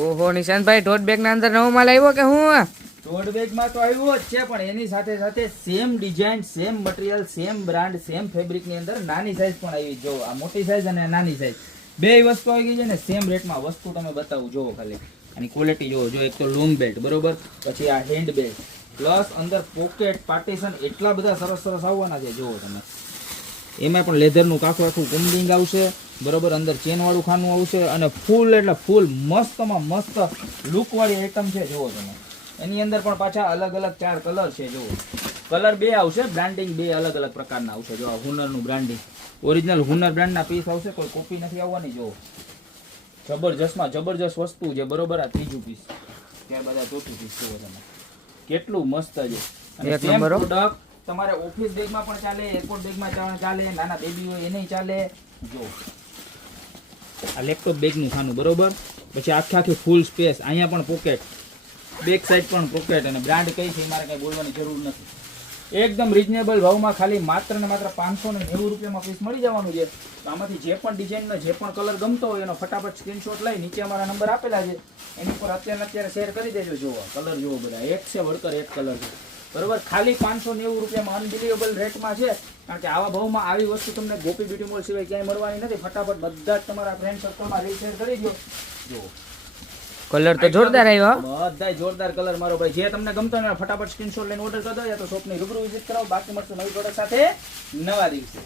ઓહો નિશાંતભાઈ ટોટ બેગ ના અંદર નવો માલ આવ્યો કે હું? ટોટ બેગ માં તો આવ્યો જ છે, પણ એની સાથે સાથે same design, same material, same brand, same fabric ની અંદર નાની સાઈઝ પણ આવી. જો આ મોટી સાઈઝ અને નાની સાઈઝ બે વસ્તુ આવી ગઈ છે ને સેમ રેટમાં. વસ્તુ તમે બતાવું જોવો ખાલી, આની ક્વોલિટી જોવો. જો એક તો લોંગ બેલ્ટ બરોબર, પછી આ હેન્ડ બેલ્ટ પ્લસ અંદર પોકેટ પાર્ટીશન એટલા બધા સરસ સરસ આવવાના છે. જોવો તમે, એમાં પણ લેધરનું આખું કુંડિંગ આવશે બરોબર, અંદર ચેન વાળું ખાનું આવશે અને ફૂલ એટલે ફૂલ મસ્તમાં મસ્ત લુક વાળી આઈટમ છે. જોવો તમે, એની અંદર પણ પાછા અલગ અલગ 4 કલર છે. જુઓ કલર 2 આવશે, બ્રાન્ડિંગ 2 અલગ અલગ પ્રકારના આવશે. જો હુનરનું બ્રાન્ડિંગ, ઓરિજિનલ હુનર બ્રાન્ડના પીસ આવશે, કોઈ કોપી નથી આવવાની. જો જબરજસ્તમાં જબરજસ્ત વસ્તુ છે બરોબર. આ ત્રીજું પીસ, ત્યાર બધા ચોથું પીસ જુઓ તમે, કેટલું મસ્ત છે. અને સેમ પ્રોડક્ટ તમારે ઓફિસ બેગમાં પણ ચાલે, એરપોર્ટ બેગમાં ચાલે, નાના બેબી હોય એને ચાલે. જો આ લેપટોપ બેગનું ખાનું બરોબર, પછી આખી ફૂલ સ્પેસ, અહીંયા પણ પોકેટ, બેક સાઈડ પણ પોકેટ. અને બ્રાન્ડ કઈ છે મારે કઈ બોલવાની જરૂર નથી. એકદમ રીઝનેબલ ભાવમાં ખાલી માત્ર ને માત્ર 590 રૂપિયામાં પીસ મળી જવાનું છે. તો આમાંથી જે પણ ડિઝાઇનનો જે પણ કલર ગમતો હોય એનો ફટાફટ સ્ક્રીનશોટ લઈ નીચે અમારા નંબર આપેલા છે એની પર અત્યારે શેર કરી દેજો. જુઓ કલર જુઓ, બધા એક છે વળકર એક કલર છે બરોબર. ખાલી 590 રૂપિયામાં અનબિલિવેબલ રેટમાં છે. કારણ કે આવા ભાવમાં આવી વસ્તુ તમને ગોપી બ્યુટી મોલ સિવાય ક્યાંય મળવાની નથી. ફટાફટ બધા જ તમારા ફ્રેન્ડ સર્કલમાં રીશેર કરી દો. જુઓ કલર તો જોરદાર આવ્યો, બધાય જોરદાર કલર મારો ભાઈ. જે તમને ગમતો હોય ફટાફટ સ્ક્રીનશોટ લઈને ઓર્ડર કરી દો, યા તો શોપની રૂબરૂ વિઝિટ કરાવો. બાકી મળશું નવી પ્રોડક્ટ સાથે નવા દિવસે.